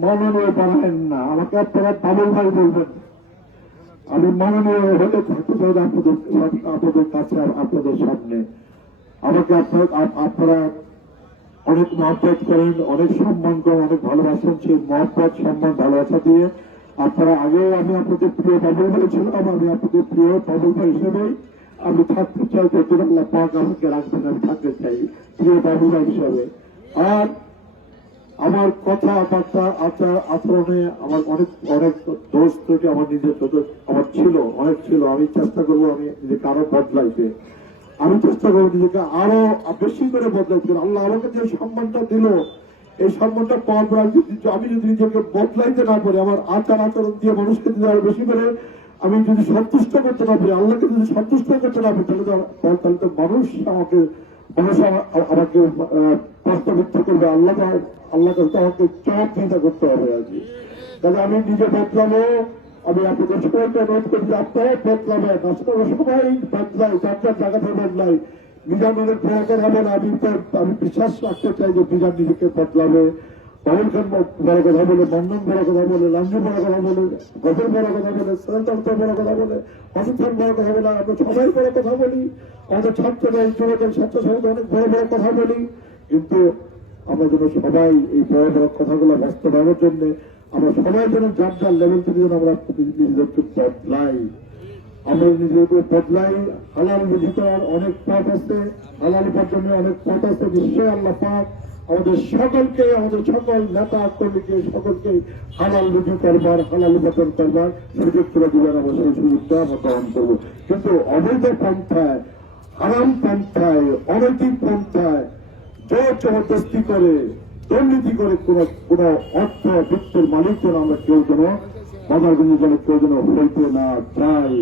মাননীয় বানায়েন না, আমাকে আপনারা বাবুল ভাই বলবেন। আমি মাননীয় হলে থাকতে চাই আপনাদের কাছে, আপনাদের সামনে। আমাকে আপনারা অনেক মহব্বত করেন, অনেক সম্মান করেন, অনেক ভালোবাসেন। সেই মহব্বত, সম্মান, ভালোবাসা দিয়ে আপনারা আগে আমি আপনাদের প্রিয় বাবুল ভাই ছিলাম, আমি আপনাদের প্রিয় বাবুল ভাই হিসেবেই আমি থাকতে চাই। যতদিন আল্লাহ পাক আমাকে রাখবেন আমি থাকতে চাই প্রিয় বাবুল ভাই হিসাবে। আর আমার কথাবার্তা, আচার আচরণে আমার অনেক অনেক দোষ থেকে আমার নিজের আমার ছিল, অনেক ছিল। আমি চেষ্টা করবো আমি নিজেকে আরো বদলাইতে, আমি চেষ্টা করবো নিজেকে আরো বেশি করে বদলাইতে। আল্লাহ আমাকে যে সম্মানটা দিল, এই সম্মানটা পাওয়ার পর আমি যদি নিজেকে বদলাইতে না পারি, আমার আচার আচরণ দিয়ে মানুষকে যদি আরো বেশি করে আমি যদি সন্তুষ্ট করতে না পারি, আল্লাহকে যদি সন্তুষ্ট করতে না পারি, তাহলে তো মানুষ আমাকে প্রশ্নবিদ্ধ করবে। আল্লাহ কাছে আমাকে চাপ চিন্তা করতে হবে আর কি। তাহলে আমি নিজে বদলাবো। আমি আপনাদের সবাইকে অনুরোধ করছি, আপনারা বদলাবেন। সবাই বদলাই, যার যার জায়গাতে বদলাই। মিজান অনেক বড় কথা বলে, আমি বিশ্বাস রাখতে চাই যে মিজান নিজেকে বদলাবে। বাবুল খান বড় কথা বলে, মন্ডন বড় কথা বলে, লাঞ্জু বড় কথা বলে, গফর বড় কথা বলে, সরকার বড় কথা বলে, অসুখ খান বড় কথা বলে, আমরা সবাই বড় কথা বলি। আমাদের ছাত্রদের, যুবদের, ছাত্র সমাজ অনেক বড় বড় কথা বলি। কিন্তু আমরা যেন সবাই এই বড় বড় কথাগুলো বাস্তবায়নের জন্য আমরা সবাই যেন যার যার লেভেল থেকে যেন আমরা নিজেদেরকে বদলাই, আমরা নিজেদেরকে বদলাই। হালাল রুজি করার অনেক পথ আছে, হালাল উপার্জনের অনেক পথ আছে। নিশ্চয়ই আল্লাহ পাক আমাদের সকলকে, আমাদের সকল নেতা কর্মীকে সকলকে হালাল রুজি করবার, হালাল উপার্জন করবার সুযোগ করে দিবেন। আমরা সেই সুযোগটা আমরা গ্রহণ করবো। কিন্তু অবৈধ পন্থায়, হারাম পন্থায়, অনৈতিক পন্থায় জোর জবরদস্তি করে, দুর্নীতি করে কোন অর্থ বৃত্তের মালিক যেন আমরা কেউ যেন বাজারগুলি যেন কেউ যেন হইতে না চাই।